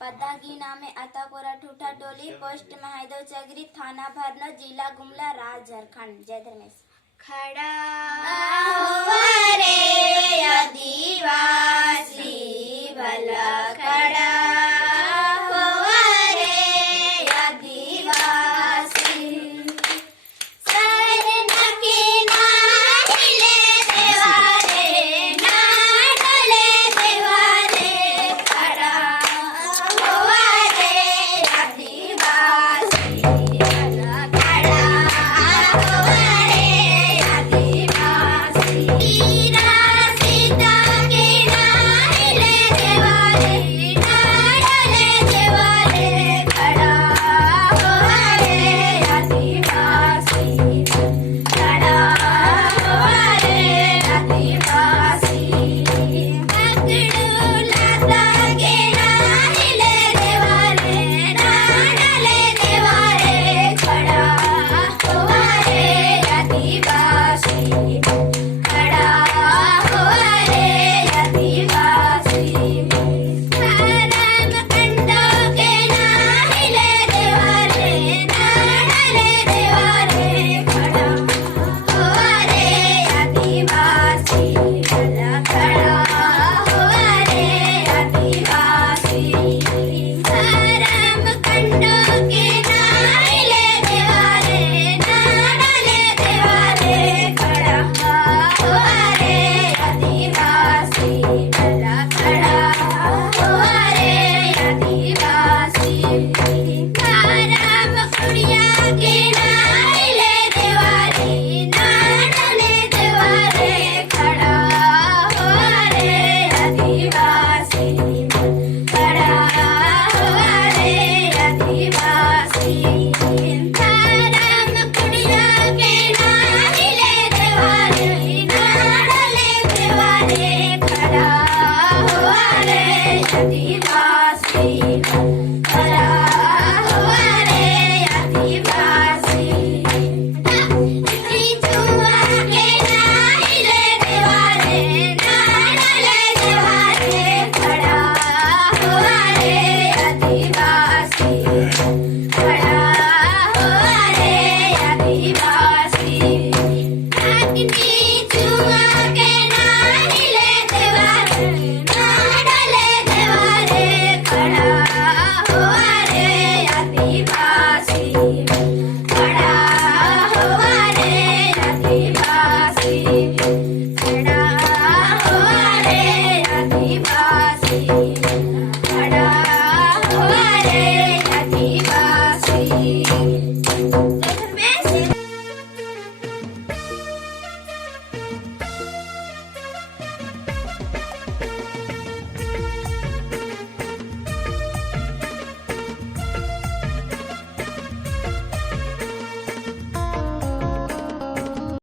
पदागी नामे आता कोरा ठूठा टोली पोस्ट महादेव चगरी थाना भरनो जिला गुमला राज्य झारखंड। जय धर्मेश। खड़ा हुआ रे आदिवासी भला खड़ा हुआ रे आदिवासी सर नकी ना हिले देवारे ना डले देवारे खड़ा हुआ रे आदिवासी भला खड़ा हुआ रे आदिवासी तीरा सीता के ना हिले देवारे ना डले देवारे खड़ा हुआ रे आदिवासी खड़ा हुआ रे आदिवासी पकड़ू लाता के ना हिले देवारे ना डले देवारे खड़ा हुआ रे आदिवासी खड़ा हुआ रे आदिवासी धर्म कंडों के ना हिले देवारे ना डले देवारे खड़ा हुआ रे आदिवासी भला खड़ा हुआ रे आदिवासी धर्म कंडों